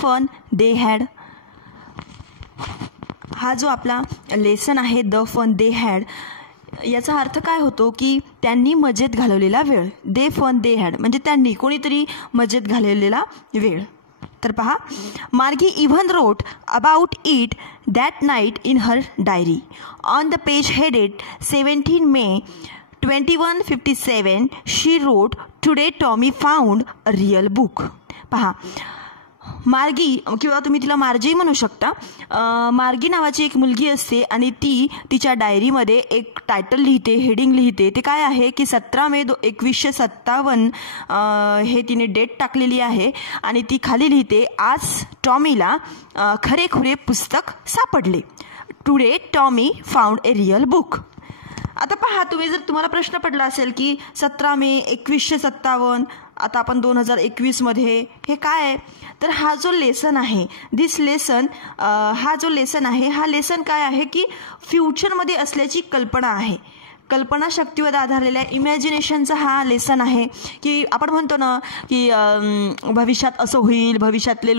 Fun they had. हा जो आपला लेसन आहे द फन दे हॅड, याचा अर्थ काय होतो की त्यांनी मजेत घालवलेला वेळ. दे फन दे हॅड म्हणजे त्यांनी कोणीतरी मजेत घालवलेला वेळ. तर पहा, मार्गी even wrote about it that night in her diary. On the page headed 17 May 2157 she wrote, today Tommy found a real book. पहा, मार्गी किंवा तुम्ही तिला मार्जी म्हणू शकता. मार्गी नावाची एक मुलगी असते आणि ती तिच्या डायरीमध्ये एक टायटल लिहिते, हेडिंग लिहिते. ते काय आहे की 17 May 2157 हे तिने डेट टाकलेली आहे आणि ती खाली लिहिते, आज टॉमीला खरेखुरे पुस्तक सापडले. Today Tommy found a real book. आता पहा, तुम्हाला प्रश्न पडला असेल की 17 May 2157, आता आपण 2021 मध्ये, हे काय आहे? तर हा जो लेसन आहे, हा लेसन काय आहे की फ्युचरमध्ये असल्याची कल्पना आहे. कल्पनाशक्तीवर आधारलेल्या इमॅजिनेशनचा हा लेसन आहे. की आपण म्हणतो ना की भविष्यात असं होईल, भविष्यातले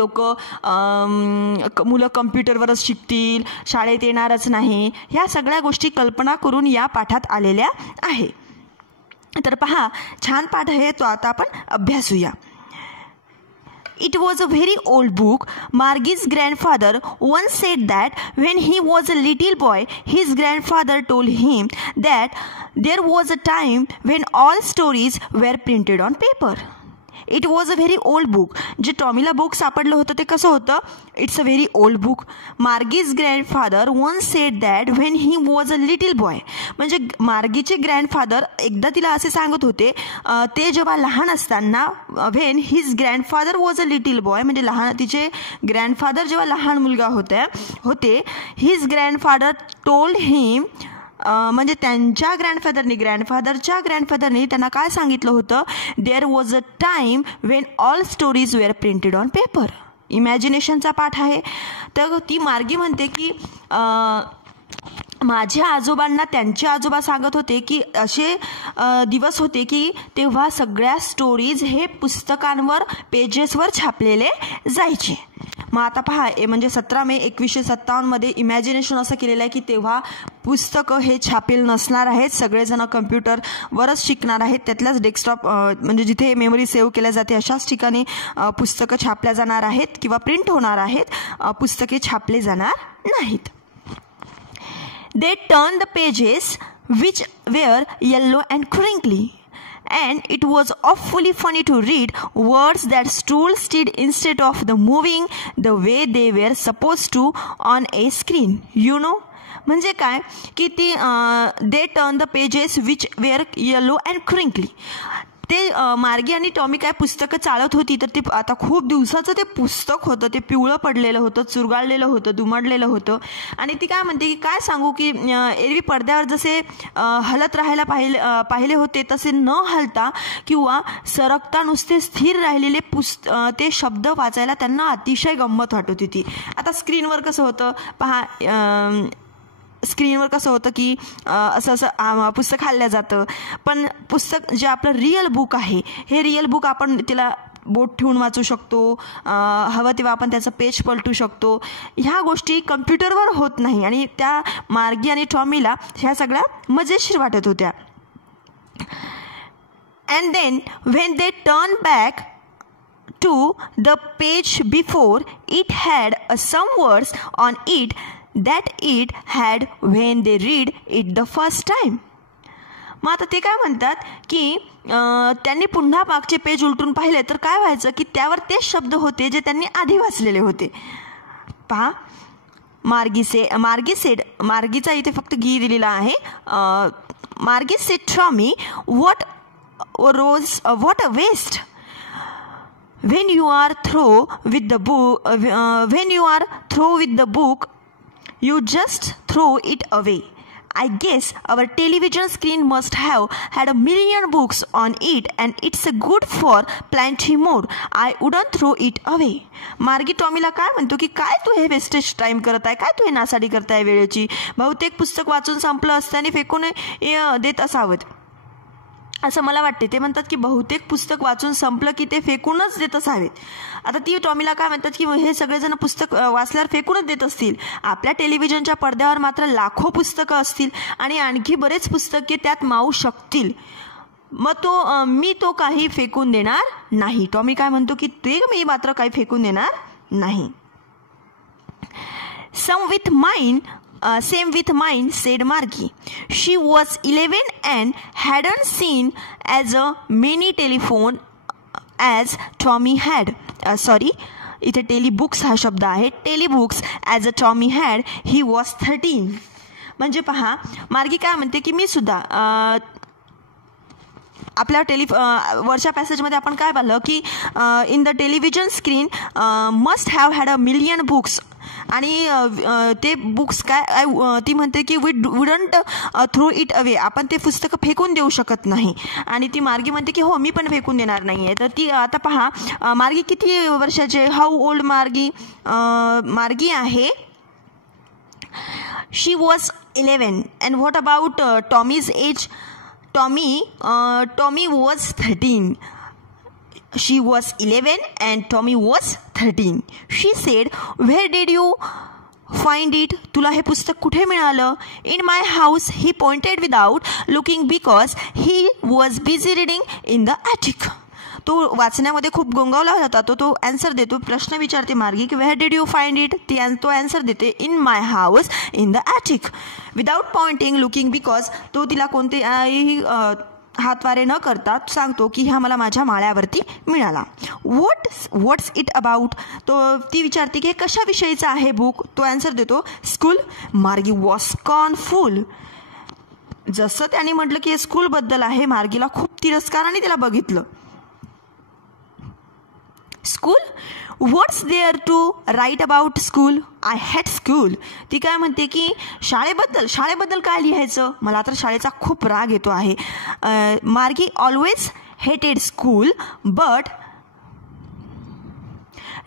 मुलं कम्प्युटरवरच शिकतील, शाळेत येणारच नाही. ह्या सगळ्या गोष्टी कल्पना करून या पाठात आलेल्या आहे. तर पहा, छान पाठ आहे तो, आता आपण अभ्यासूया. It was a very old book. Margie's grandfather once said that when he was a little boy, his grandfather told him that there was a time when all stories were printed on paper. It was a very old book. जे टॉमीला book सापडलं होतं ते कसं होतं? It's a very old book. Margie's grandfather once said that when he was a little boy. म्हणजे मार्गीचे grandfather एकदा तिला असे सांगत होते, ते जेव्हा लहान असताना, when his grandfather was a little boy म्हणजे तिचे ग्रँडफादर जेव्हा लहान मुलगा होते, हिज ग्रँडफादर टोल्ड हिम, म्हणजे त्यांच्या ग्रँडफादरच्या ग्रँडफादरनी त्यांना काय सांगितलं होतं? There was a time when all stories were printed on paper. इमॅजिनेशनचा पाठ आहे. तर ती मार्गी म्हणते की माझ्या आजोबांना त्यांचे आजोबा सांगत होते की असे दिवस होते की तेव्हा सगळ्या स्टोरीज हे पुस्तकांवर, पेजेसवर छापलेले जायचे. मग आता पहा, म्हणजे 17 May 2157 मध्ये इमॅजिनेशन असं केलेलं आहे की तेव्हा पुस्तकं हे छापील नसणार आहेत, सगळेजण कम्प्युटरवरच शिकणार आहेत. त्यातल्याच डेस्कटॉप म्हणजे जिथे मेमरी सेव्ह केल्या जाते अशाच ठिकाणी पुस्तकं छापल्या जाणार आहेत किंवा प्रिंट होणार आहेत, पुस्तके छापले जाणार नाहीत. They turned the pages which were yellow and crinkly, and it was awfully funny to read words that stood instead of the moving the way they were supposed to on a screen. You know? म्हणजे काय की ती they turned the pages which were yellow and crinkly. ते मार्गी आणि Tommy काय पुस्तकं चालत होती, तर ते आता खूप दिवसाचं ते पुस्तक होतं, ते पिवळं पडलेलं होतं, चुरगाळलेलं होतं, दुमडलेलं होतं. आणि ती काय म्हणते की काय सांगू की एरवी पडद्यावर जसे हलत राहायला पाहिले होते तसे न हलता किंवा सरकता नुसते स्थिर राहिलेले ते शब्द वाचायला त्यांना अतिशय गंमत वाटत होती. आता स्क्रीनवर कसं होतं पहा, स्क्रीनवर कसं होतं की असं पुस्तक हललं जातं, पण पुस्तक जे आपलं रिअल बुक आहे, हे रिअल बुक आपण तिला बोट ठेवून वाचू शकतो, हवं तेव्हा आपण त्याचं पेज पलटू शकतो. ह्या गोष्टी कम्प्युटरवर होत नाही आणि त्या मार्गी आणि टॉमीला ह्या सगळ्या मजेशीर वाटत होत्या. And then when they turn back to the page before it had some words on it that it had when they read it the first time. मग आता ते काय म्हणतात की त्यांनी पुन्हा मागचे पेज उलटून पाहिले तर काय व्हायचं की त्यावर तेच शब्द होते जे त्यांनी आधी वाचलेले होते. पहा, मार्गीचा इथे फक्त गी दिलेला आहे. मार्गी sed Tommy, what a waste. When you are through with the book, you just throw it away. I guess our television screen must have had a million books on it and it's good for plenty more. I wouldn't throw it away. मार्गी टॉमीला काय म्हणतो की काय तू हे wastage time करत आहे, काय तू हे नासाडी करताय वेळेची, बहुतेक पुस्तक वाचून संपलं असतं आणि फेकून देत असावं. असं मला वाटते. ते म्हणतात की बहुतेक पुस्तक वाचून संपलं की ते फेकूनच देत असावेत. आता ती टॉमीला काय म्हणतात की हे सगळेजण पुस्तक वाचल्यावर फेकूनच देत असतील. आपल्या टेलिव्हिजनच्या पडद्यावर मात्र लाखो पुस्तकं असतील आणि आणखी बरेच पुस्तके त्यात मावू शकतील. मग मी तो काही फेकून देणार नाही. टॉमी काय म्हणतो की ते मी मात्र काही फेकून देणार नाही. Same with mine, said Margie. She was 11 and hadn't seen as many telephone as Tommy had. इथे टेलीबुक्स हा शब्द आहे. Telebooks as a Tommy had. He was 13. म्हणजे पहा, मार्गी काय म्हणते की मी सुद्धा आपल्या वरच्या पॅसेजमध्ये आपण काय पाहिलं की in the television screen must have had a million books. आणि ते बुक्स काय ती म्हणते की we wouldn't throw it away. आपण ते पुस्तकं फेकून देऊ शकत नाही. आणि ती मार्गी म्हणते की हो मी पण फेकून देणार नाही आहे. तर ती आता पहा, मार्गी किती वर्षाचे? How old Margie? मार्गी आहे she was 11. And what about Tommy's age? Tommy was 13. She was 11 and Tommy was 13. She said, "Where did you find it?" तुला हे पुस्तक कुठे मिळालं? In my house, he pointed without looking because he was busy reading in the attic. तो वाचण्यामध्ये खूप गोंगावला होता. तो ॲन्सर देतो. प्रश्न विचारते मार्गी की where did you find it? तो ॲन्सर देते in my house in the attic. Without pointing looking because तो तिला कोणतेही हातवारे न करता सांगतो की हा मला माझ्या माळ्यावरती मिळाला. व्हॉट्स इट अबाउट? ती विचारते की हे कशाविषयीचं आहे बुक? तो ॲन्सर देतो स्कूल. मार्गी वॉज स्कॉर्नफुल. जसं त्याने म्हटलं की हे स्कूलबद्दल आहे, मार्गीला खूप तिरस्काराने त्याला बघितलं. School? What's there to write about school? I hate school. ती काय म्हणते की शाळेबद्दल काय लिहायचं? मला तर शाळेचा खूप राग येतो आहे. मार्गी ऑलवेज हेटेड स्कूल बट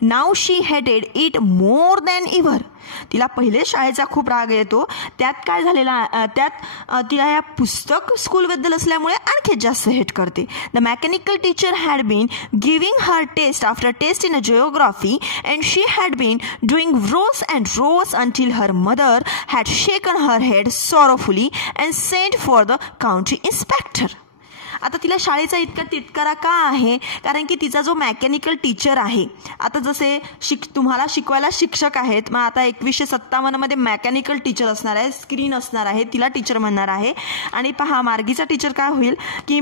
नाव शी हेटेड इट मोर दॅन एव्हर. तिला पहिले शाळेचा खूप राग येतो. त्यात काय झालेला, त्यात तिला या पुस्तक स्कूलबद्दल असल्यामुळे आणखी जास्त हेट करते. The mechanical teacher had been giving her test after test in a geography and she had been doing rose and rose until her mother had shaken her head sorrowfully and sent for the county inspector. आता तिला शाळेचा इतका तिटकारा का आहे? कारण की तिचा जो मेकॅनिकल टीचर आहे, आता जसे तुम्हाला शिकवायला शिक्षक आहेत, मग आता 1957 मेकॅनिकल टीचर असणार आहे, स्क्रीन असणार आहे, तिला टीचर म्हणणार आहे. आणि पहा मार्गीचा टीचर काय होईल की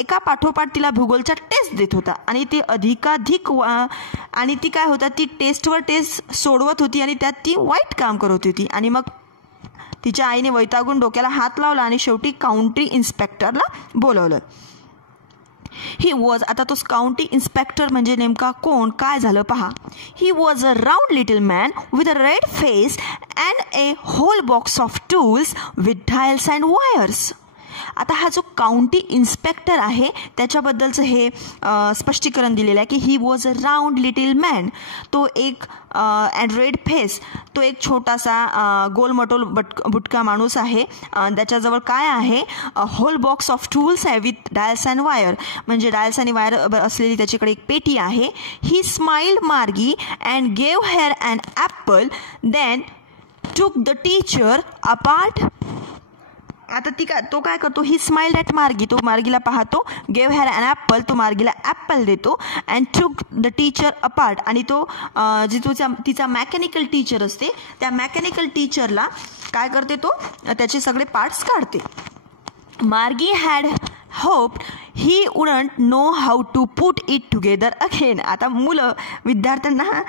एका पाठोपाठ तिला भूगोलच्या टेस्ट देत होता आणि ती अधिकाधिक आणि ती काय होता, ती टेस्टवर टेस्ट सोडवत होती आणि त्यात ती वाईट काम करत होती. आणि मग तिच्या आईने वैतागून डोक्याला हात लावला आणि शेवटी काउंटी इन्स्पेक्टरला बोलवलं. ही वॉज, आता तो काउंटी इन्स्पेक्टर म्हणजे नेमका कोण, काय झालं पहा. He was a round little man with a red face and a whole box of tools with dials and wires. आता हा जो काउंटी इन्स्पेक्टर आहे त्याच्याबद्दलचं हे स्पष्टीकरण दिलेलं आहे की ही was a round little man. तो एक अँड रेड फेस, तो एक छोटासा गोलमटोल बुटका माणूस आहे. त्याच्याजवळ काय आहे, होल बॉक्स ऑफ टूल्स आहे विथ डायल्स अँड वायर, म्हणजे डायल्स आणि वायर असलेली त्याच्याकडे एक पेटी आहे. He smiled Margie and gave her and apple then took the teacher apart. आता तो काय करतो, ही स्माइल्ड ॲट मार्गी, तो मार्गीला पाहतो. गेव हॅर अन ॲपल, तो मार्गीला ॲपल देतो. अँड टूक द टीचर अपार्ट, आणि तो तिचा मेकॅनिकल टीचर असते त्या मेकॅनिकल टीचरला काय करते, तो त्याचे सगळे पार्ट्स काढते. Margie had hoped he wouldn't know how to put it together again. आता मुलं विद्यार्थ्यांना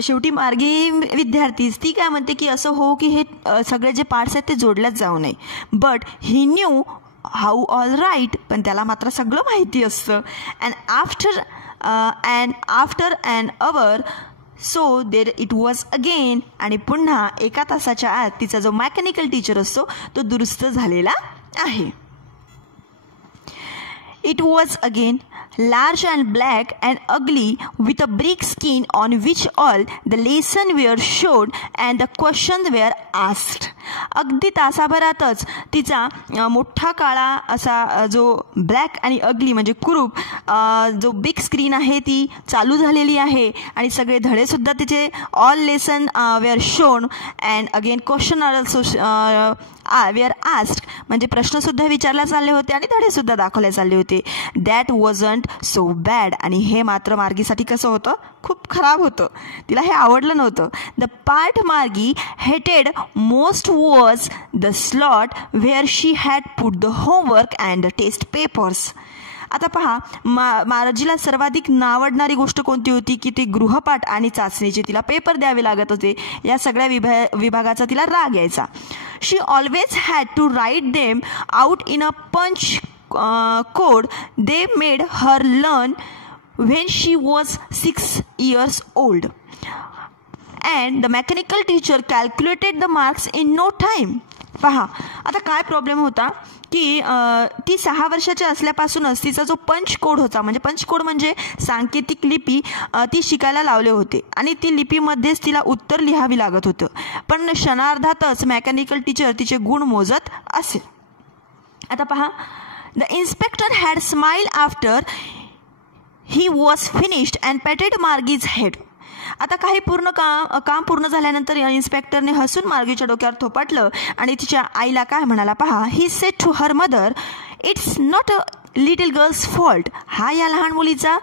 शेवटी मार्गी विद्यार्थीच ती काय म्हणते की असं हो की हे सगळे जे पार्ट्स आहेत ते जोडल्याच जाऊ नये. But he knew how all right, पण त्याला मात्र सगळं माहिती असतं. And after and hour so there it was again, आणि पुन्हा एका तासाच्या आत तिचा जो मेकॅनिकल टीचर असतो तो दुरुस्त झालेला आहे. It was again large and black and ugly with a brick skin on which all the lesson were showed and the questions were asked. अगदी तासाभरातच तिचा मोठा काळा असा जो ब्लॅक आणि अगली म्हणजे कुरूप जो बिग स्क्रीन आहे ती चालू झालेली आहे आणि सगळे धडेसुद्धा तिचे all lesson were shown and again question are also were asked म्हणजे प्रश्नसुद्धा विचारले चालले होते आणि धडेसुद्धा दाखवले चालले होते. That wasn't so bad. आणि हे मात्र मार्गीसाठी कसं होतं, खूप खराब होतं, तिला हे आवडलं नव्हतं. The part Margie hated most was the slot where she had put the homework and test papers. आता पहा, मार्जीला सर्वाधिक नावडणारी गोष्ट कोणती होती की ते गृहपाठ आणि चाचणीचे तिला पेपर द्यावे लागत होते. या सगळ्या विभागाचा तिला राग यायचा. She always had to write them out in a punch code they made her learn when she was 6 years old and the mechanical teacher calculated the marks in no time. पहा आता काय प्रॉब्लेम होता की ती 6 वर्षाच्या असल्यापासूनच तिचा जो पंच कोड होता, म्हणजे पंच कोड म्हणजे सांकेतिक लिपी, ती शिकायला लावले होते आणि ती लिपीमध्येच तिला उत्तर लिहावी लागत होतं. पण क्षणार्धातच मेकॅनिकल टीचर तिचे गुण मोजत असे. आता पहा, the inspector had smile after he was finished and patted Margie's head. आता काही काम पूर्ण झाल्यानंतर इन्स्पेक्टरने हसून मार्गीच्या डोक्यावर थोपटलं आणि तिच्या आईला काय म्हणाला पहा. He said to her mother, it's not a little girl's fault. हा या लहान मुलीचा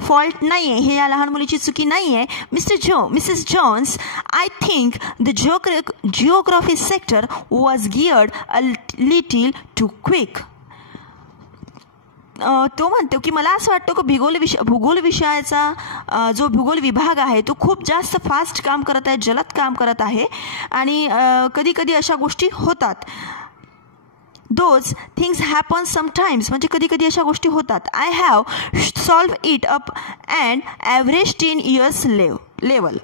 फॉल्ट नाही आहे, हे या लहान मुलीची चुकी नाही आहे. Mrs Jones, I think the geography sector was geared a little too quick. तो म्हणतो की मला असं वाटतं की भूगोल विषयाचा जो भूगोल विभाग आहे तो खूप जास्त फास्ट काम करत आहे, जलद काम करत आहे आणि कधी कधी अशा गोष्टी होतात. दोज थिंग्स हॅपन समटाईम्स म्हणजे कधी कधी अशा गोष्टी होतात. I have solve it up and average 10 years level.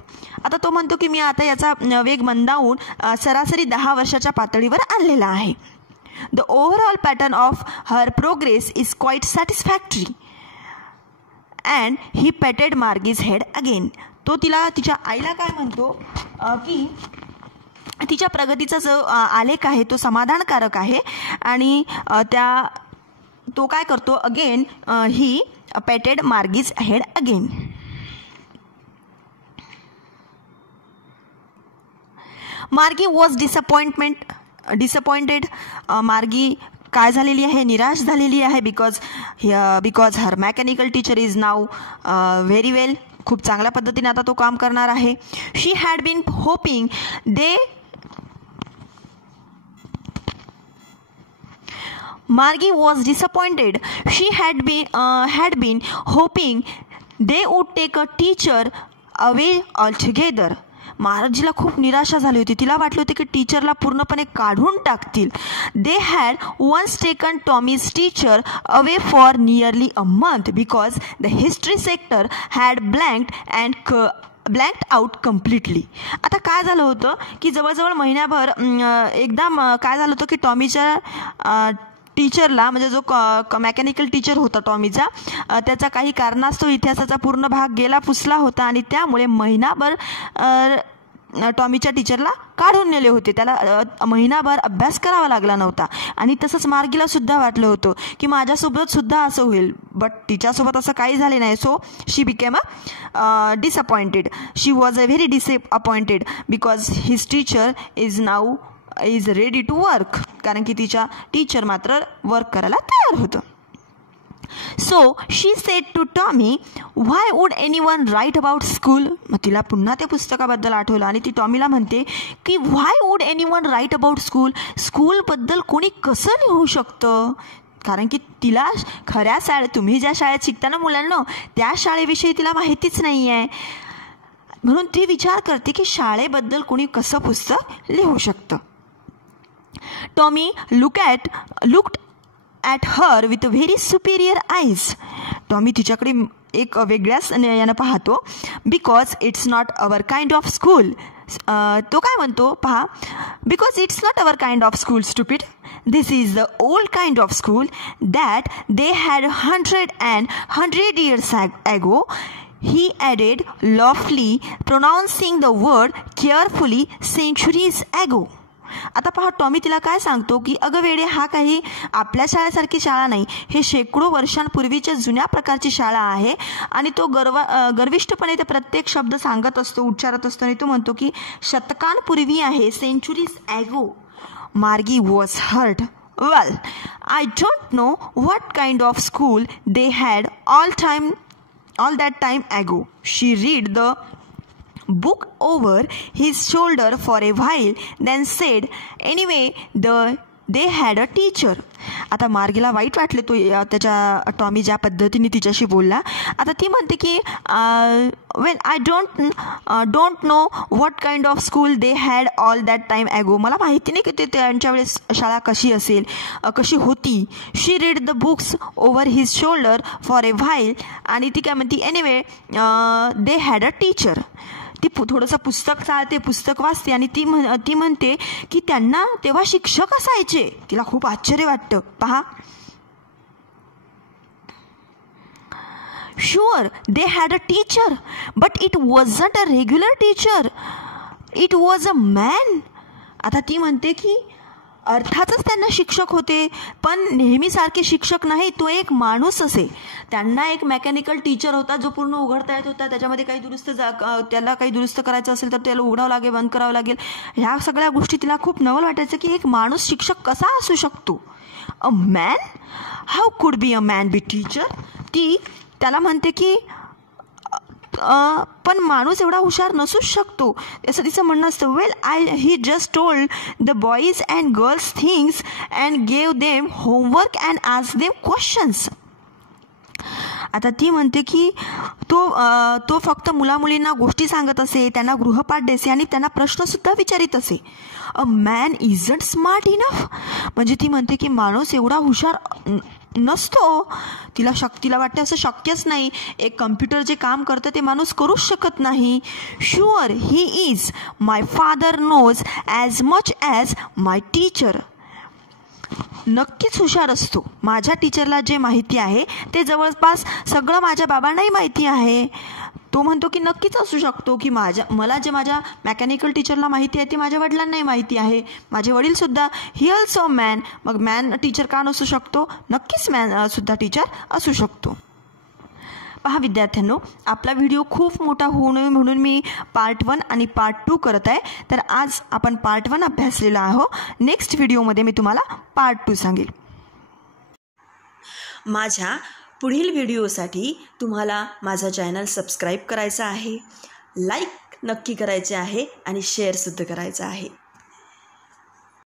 आता तो म्हणतो की मी आता याचा वेग मंदावून सरासरी 10 वर्षाच्या पातळीवर आणलेला आहे. The overall pattern of her progress is quite satisfactory. And he patted Margie's head again. तो तिच्या आईला काय म्हणतो की तिच्या प्रगतीचा जो आलेख आहे तो समाधानकारक आहे आणि तो काय करतो, again he patted Margie's head again. Margie was disappointed. मार्गी काय झालेली आहे, निराश झालेली आहे. Because her mechanical teacher is now very well. खूप चांगल्या पद्धतीने आता तो काम करणार आहे. She had been hoping Margie was disappointed. She had been hoping they would take a teacher away altogether. मार्जीला खूप निराशा झाली होती. तिला वाटले होते की टीचरला पूर्णपणे काढून टाकतील. They had once taken Tommy's teacher away for nearly a month because the history sector had blanked out completely. आता काय झालं होतं की जवळजवळ महिन्याभर एकदा काय झालं होतं की टॉमीच्या टीचरला म्हणजे जो मेकॅनिकल टीचर होता टॉमीचा, त्याचा काही कारणास्तव इतिहासाचा पूर्ण भाग गेला पुसला होता आणि त्यामुळे महिनाभर टॉमीच्या टीचरला काढून नेले होते. त्याला महिनाभर अभ्यास करावा लागला नव्हता. आणि तसंच मार्गीला सुद्धा वाटलं होतं की माझ्यासोबत सुद्धा असं होईल, बट तिच्यासोबत असं काही झाले नाही. So she became a disappointed. She was a very disappointed because his teacher is ready to work. कारण की तिच्या टीचर मात्र वर्क करायला तयार होतं. So she said to Tommy, why would anyone write about school. मग तिला पुन्हा त्या पुस्तकाबद्दल आठवलं आणि ती टॉमीला म्हणते की why would anyone write about school. स्कूलबद्दल कोणी कसं लिहू शकतं. कारण की तिला खऱ्या तुम्ही ज्या शाळेत शिकता ना मुलांना, त्या शाळेविषयी तिला माहितीच नाही आहे. म्हणून ती विचार करते की शाळेबद्दल कोणी कसं पुस्तक लिहू शकतं. Tommy looked at her with very superior eyes. Tommy तिच्याकडे एक वेगळ्याच यानं पाहतो. Because it's not our kind of school. तो काय म्हणतो पहा, because it's not our kind of school stupid. This is the old kind of school that they had 100 years ago, he added loftily, pronouncing the word carefully, centuries ago. आता पहा, Tommy तिला काय सांगतो की अगं वेडे, हा काही आपल्या शाळेसारखी शाळा नाही, हे शेकडो वर्षांपूर्वीच्या जुन्या प्रकारची शाळा आहे. आणि तो गर्विष्ठपणे ते प्रत्येक शब्द सांगत असतो, उच्चारत असतो. आणि तो म्हणतो की शतकांपूर्वी आहे, centuries ago. Margie was hurt. Well, I don't know what kind of school they had all that time ago. She read the book over his shoulder for a while, then said, anyway, they had a teacher. आता मार्गीला वाईट वाटले तो त्याच्या Tommy ज्या पद्धतीने तिच्याशी बोलला. आता ती म्हणते की well I don't know what kind of school they had all that time ago. मला माहिती नाही की ते त्यांच्या वेळेस शाळा कशी असेल, कशी होती. She read the books over his shoulder for a while. आणि ती काय म्हणते, anyway they had a teacher. ती थोडंसं पुस्तक चालते, पुस्तक वाचते आणि ती म्हणते की त्यांना तेव्हा शिक्षक असायचे. तिला खूप आश्चर्य वाटतं. पहा, sure they had a teacher, but it wasn't a regular teacher, it was a man. आता ती म्हणते की अर्थातच त्यांना शिक्षक होते, पण नेहमीसारखे शिक्षक नाही, तो एक माणूस असे. त्यांना एक मेकॅनिकल टीचर होता जो पूर्ण उघडता येत होता. त्याच्यामध्ये काही त्याला काही दुरुस्त करायचं असेल तर त्याला उघडावं लागेल, बंद करावं लागेल. ह्या सगळ्या गोष्टी तिला खूप नवल वाटायचं की एक माणूस शिक्षक कसा असू शकतो. A man, how could be a man B teacher. ती त्याला म्हणते की पण माणूस एवढा हुशार नसूच शकतो, असं तिचं म्हणणं असतं. वेल ही just told the boys and girls things and gave them homework and ask them questions. आता ती म्हणते की तो फक्त मुलामुलींना गोष्टी सांगत असे, त्यांना गृहपाठ द्यायचे आणि त्यांना प्रश्नसुद्धा विचारित असे. A man isn't smart enough. म्हणजे ती म्हणते की माणूस एवढा हुशार नसतो. तिला वाटते असं शक्यच नाही, एक कम्प्युटर जे काम करतं ते माणूस करूच शकत नाही. Sure he is. My father knows as much as my teacher. नक्कीच हुशार असतो. माझ्या टीचरला जे माहिती आहे ते जवळपास सगळं माझ्या बाबांनाही माहिती आहे. तो म्हणतो की नक्कीच असू शकतो की मला जे माझ्या मेकॅनिकल टीचरला माहिती आहे ती माझ्या वडिलांनाही माहिती आहे. माझे वडीलसुद्धा ही ऑल्सो मॅन. मग मॅन टीचर का नसू शकतो? नक्कीच मॅन सुद्धा टीचर असू शकतो. पहा विद्यार्थ्यांनो, आपला व्हिडिओ खूप मोठा होऊ नये म्हणून मी पार्ट 1 आणि पार्ट 2 करत आहे. तर आज आपण पार्ट 1 अभ्यासलेला आहोत. नेक्स्ट व्हिडिओमध्ये मी तुम्हाला पार्ट 2 सांगेल. माझ्या पुढील व्हिडिओसाठी तुम्हाला माझा चॅनल सबस्क्राईब करायचा आहे, लाईक नक्की करायचे आहे आणि शेअरसुद्धा करायचं आहे.